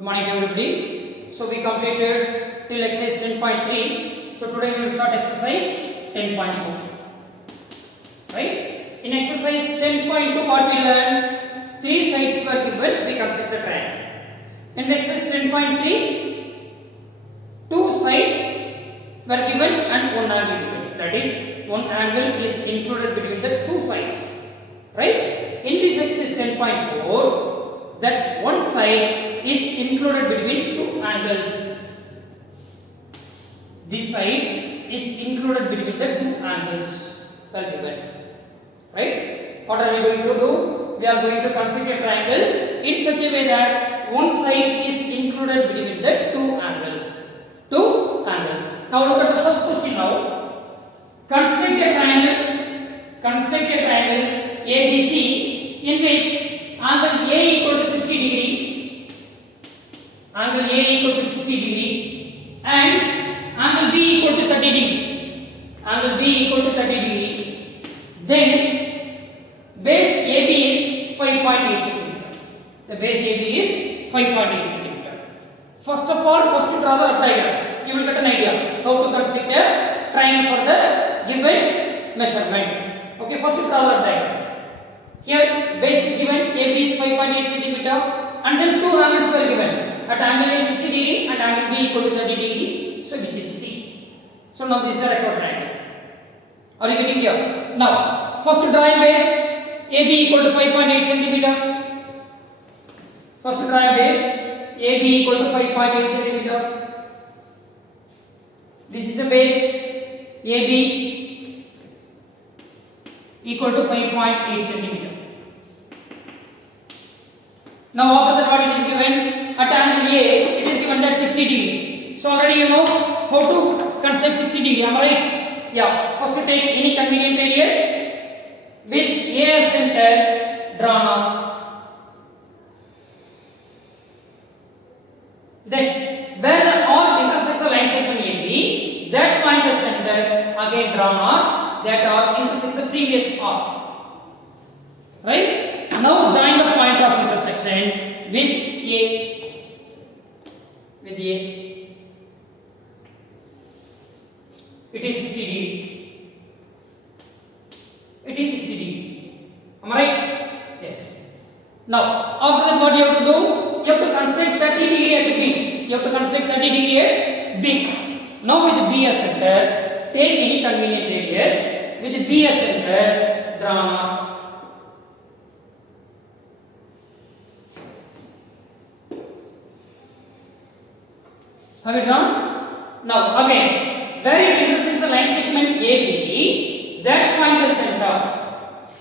Good morning to everybody. So we completed till exercise 10.3. So today we will start exercise 10.4. Right? In exercise 10.2 what we learned? Three sides were given, we construct the triangle. In the exercise 10.3, two sides were given and one angle given. That is, one angle is included between the two sides. Right? In this exercise 10.4, that one side is included between two angles. This side is included between the two angles well given. Right? What are we going to do? We are going to construct a triangle in such a way that one side is included between the two angles. Now look at the first question now. Construct a triangle ABC in which angle A equal to 60 degree, angle A equal to 60 degree and angle B equal to 30 degree, angle B equal to 30 degree. Then base AB is 5.8 cm. The base AB is 5.8 cm. First of all, first to draw the rough diagram. You will get an idea how to construct a triangle for the given measurement. Okay, first to draw the rough diagram. Here base is given, AB is 5.8 cm and then two angles were given. At angle A is 60 degree and angle B equal to 30 degree. So which is C. So now this is a record triangle. Are you getting here? Now first to draw a base AB equal to 5.8 cm. First to draw a base AB equal to 5.8 cm. This is the base AB equal to 5.8 cm. Now after that what it is given? At angle A it is given that 60 degree. So already you know how to construct 60 degree. Am I right? Yeah. First to take any convenient radius with A as center drawn out. Then where the arc intersects the line segment AB, that point as center again drawn out. That arc intersects the previous arc. Right? Now join the point of intersection with A. It is 60 degree. It is 60 degree. Am I right? Yes. Now after that what you have to do? You have to construct 30 degree at B. You have to construct 30 degree at B. Now with B as center, take any convenient radius. With B as center, draw off. Have you drawn? Now again, where it intersects the line segment AB, that point is center.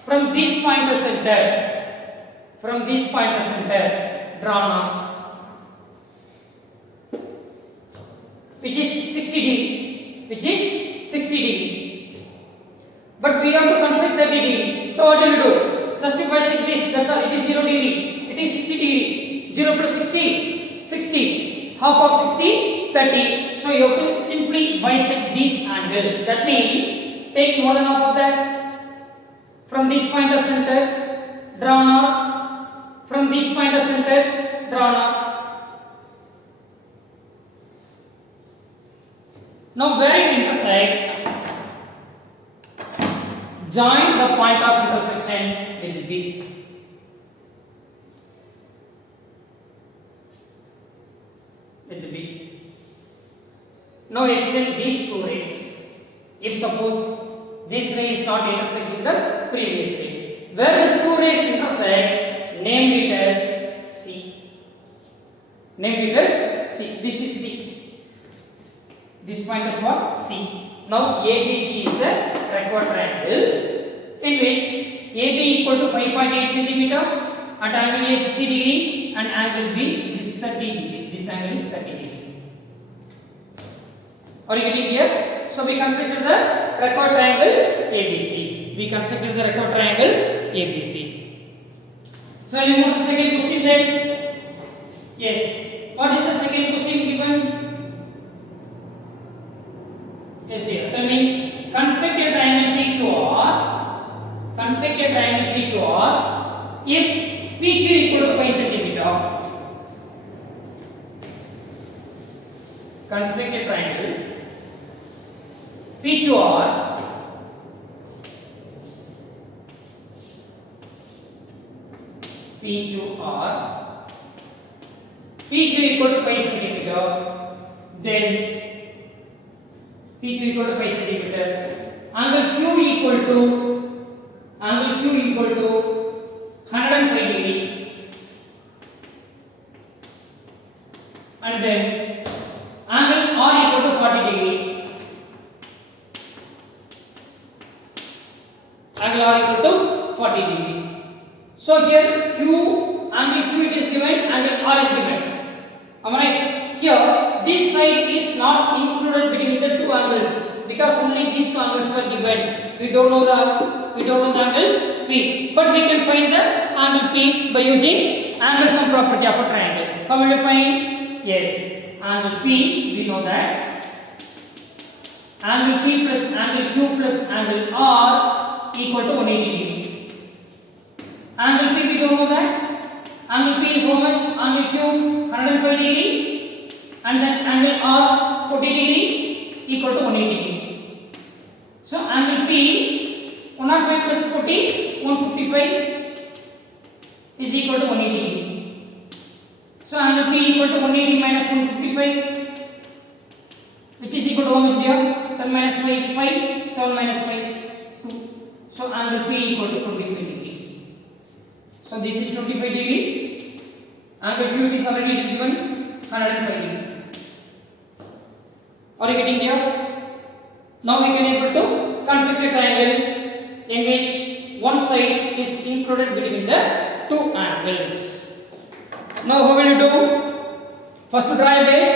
From this point is center, drawn out, which is 60 degree. But we have to construct 30 degree. So what do you do? Just bisect this. That's all. It is 0 degree. It is 60 degree. 0 plus 60, 60. Half of 60, 30. So you have to simply bisect this angle. That means take more than half of that. From this point of center, drawn out. From this point of center, drawn out. Now where it intersects, join the point of intersection with B. Now extend these two rays. If suppose this ray is not intersecting the previous ray, where the two rays intersect, name it as C. This is C. This point is what? C. Now ABC is a record triangle in which AB equal to 5.8 cm at angle A 60 degree and angle B which is 30 degree. This angle is 30 degree. Are you getting here? So we constructed the record triangle ABC. So we move to the second question then. Yes. What is the second question given? Yes dear. Tell me. Construct a triangle PQR if PQ equal to 5 cm. construct a triangle PQR PQ equal to 5 centimeter, then PQ equal to 5 centimeter, angle Q equal to 105 degree, and then angle R equal to 40 degree, angle R equal to 40 degree. So here angle Q it is given, angle R is given. Am I right? Here this side is not included between the two angles because only these two angles were given. We don't know the angle P, but we can find the angle P by using angle sum property of a triangle. How will we find? Yes, angle P we know that angle P plus angle Q plus angle R equal to 180 degree. Angle P we don't know that. Angle P is how much? Angle Q 105 degree and then angle R 40 degree equal to 180 degree. So angle P 105 plus 40 155 is equal to 180 degree. So angle P equal to 180 minus 155, which is equal to how much here? 10 minus 5 is 5, 7 minus 5 2. So angle P equal to 25 degree. So this is 25 degree. Angle Q is already given 105 degree. Are you getting here? Now we can able to construct a triangle in which one side is included between the two angles. Now how will you do? First to draw a base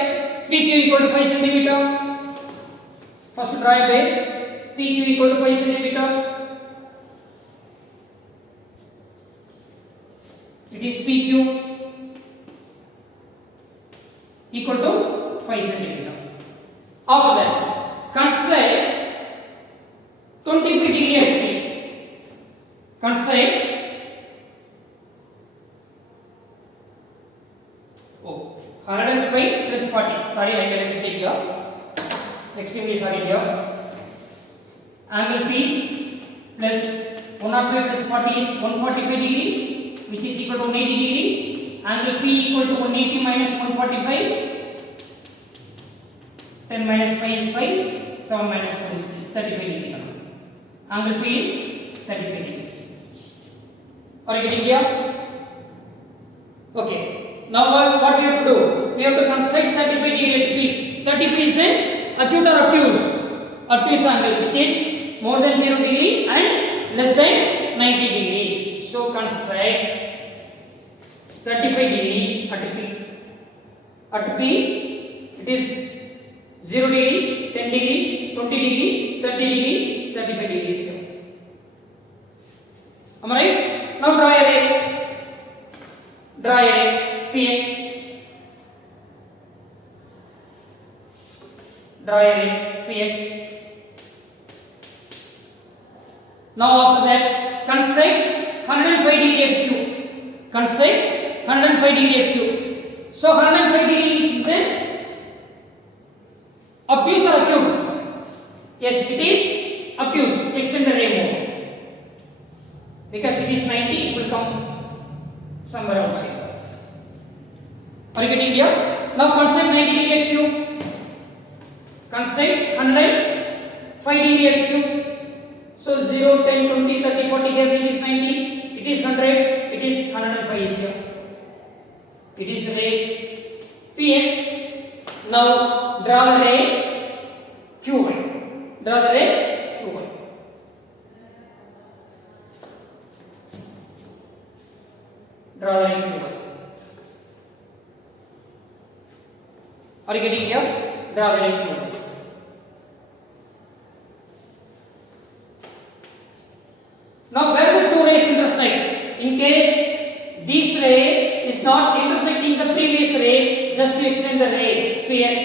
PQ equal to 5 centimeter. First to draw a base PQ equal to 5 centimeter. It is PQ equal to 5 centimeter. After that, construct 25 degree at P. Construct 105 plus 40. Sorry, I made a mistake here. Extremely sorry here. Angle P plus 105 plus 40 is 145 degree, which is equal to 180 degree. Angle P equal to 180 minus 145. 10 minus 5 is 5. 7 minus 4 is 35 degree. Angle P is 35 degree. Are you getting here? Okay. Now what we have to do? We have to construct 35 degree at P. 35 is an acute or obtuse? Obtuse angle, which is more than 0 degree and less than 90 degree. So construct 35 degree at P. At P, it is 0 degree, 10 degree, 20 degree, 30 degree, 35 degrees. Am I right? Now draw a ray. Draw a ray PX. Draw a ray PX. Now after that, construct 105 degree at Q. Construct 105 degree at Q. So 105 degree is an obtuse or acute? Yes, it is obtuse. Extend the ray more. Because it is 90, it will come somewhere outside. Are you getting here? Now construct 90 degree at Q. Construct 105 degree at Q. So 0, 10, 20, 30, 40 here it is 90. It is 100. It is 105 is here. It is ray PX. Now draw the ray Q1. Draw the ray Q1. Draw the ray Q1. Are you getting here? Draw the ray Q1. Now where the two rays intersect? In case this ray is not intersecting the previous ray, just to extend the ray PX.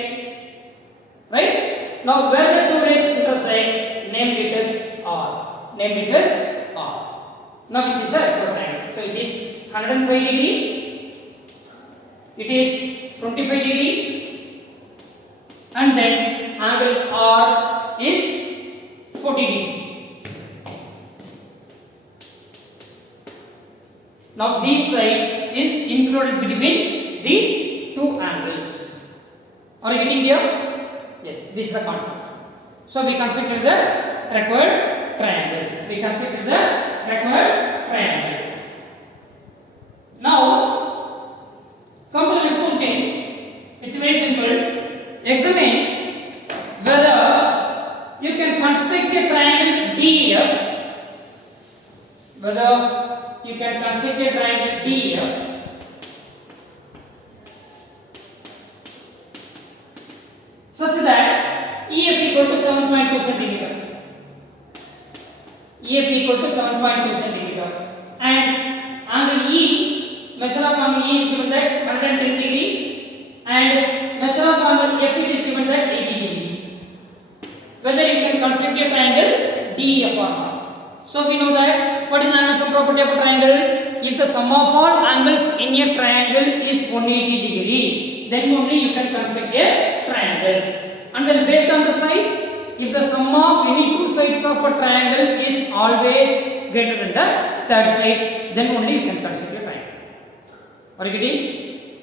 Right? Now where the two rays intersect, name it as R. Name it as R. Now which is a rectangle. So it is 105 degree. It is 25 degree. and then angle R is 40 degree. Now this side is included between these two angles. Are you getting here? Yes, this is the concept. So we constructed the required triangle. We constructed the required triangle. Now come to the next question. It's very simple. Examine whether you can construct a triangle DEF. Whether you can construct a triangle DEF such that EF equal to 7.2 centimeter. EF equal to 7.2 centimeter. And angle E, measure of angle E is given that 110 degree, and measure of angle F is given that 80 degree. Whether you can construct a triangle DEF or not. So we know that what is the angle sum property of a triangle? If the sum of all angles in a triangle is 180 degree, then only you can construct a triangle. And then based on the side, if the sum of any two sides of a triangle is always greater than the third side, then only you can construct a triangle. Are you getting?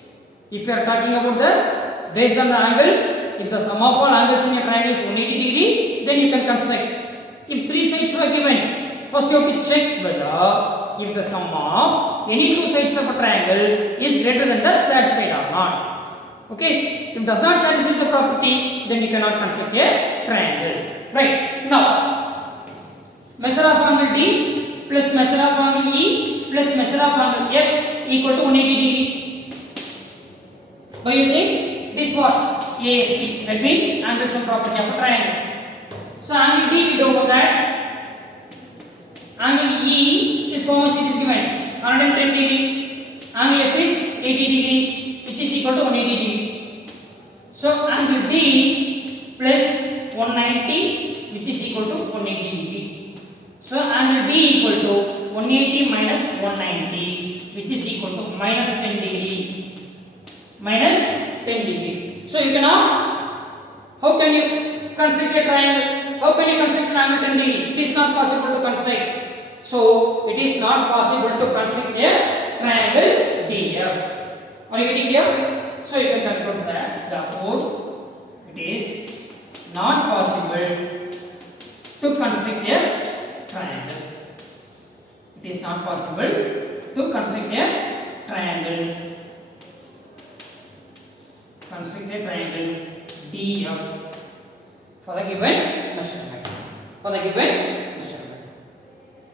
If you are talking about the based on the angles, if the sum of all angles in a triangle is 180 degree, then you can construct. If three sides were given, first you have to check whether if the sum of any two sides of a triangle is greater than the third side or not. Okay, if it does not satisfy the property, then you cannot construct a triangle. Right, now measure of angle D plus measure of angle E plus measure of angle F equal to 180 degree. By using this what? ASP, that means angle sum property of a triangle. So angle D we don't know that. Angle E is how much it is given? 110 degree. Angle F is 80 degree, which is equal to 180 degree. So angle D plus 190, which is equal to 180 degree. So angle D equal to 180 minus 190, which is equal to minus 10 degree. Minus 10 degree. So you cannot. How can you construct a triangle? How can you construct an angle 10 degree? It is not possible to construct. So it is not possible to construct a triangle DEF. Are you getting here? So you can conclude that therefore it is not possible to construct a triangle. It is not possible to construct a triangle. Construct a triangle DEF for the given measurement. For the given measurement.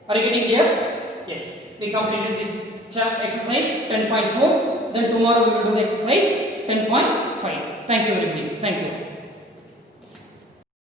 Are you getting here? Yes. We completed this exercise 10.4. Then tomorrow we will do exercise 10.5. Thank you very much. Thank you.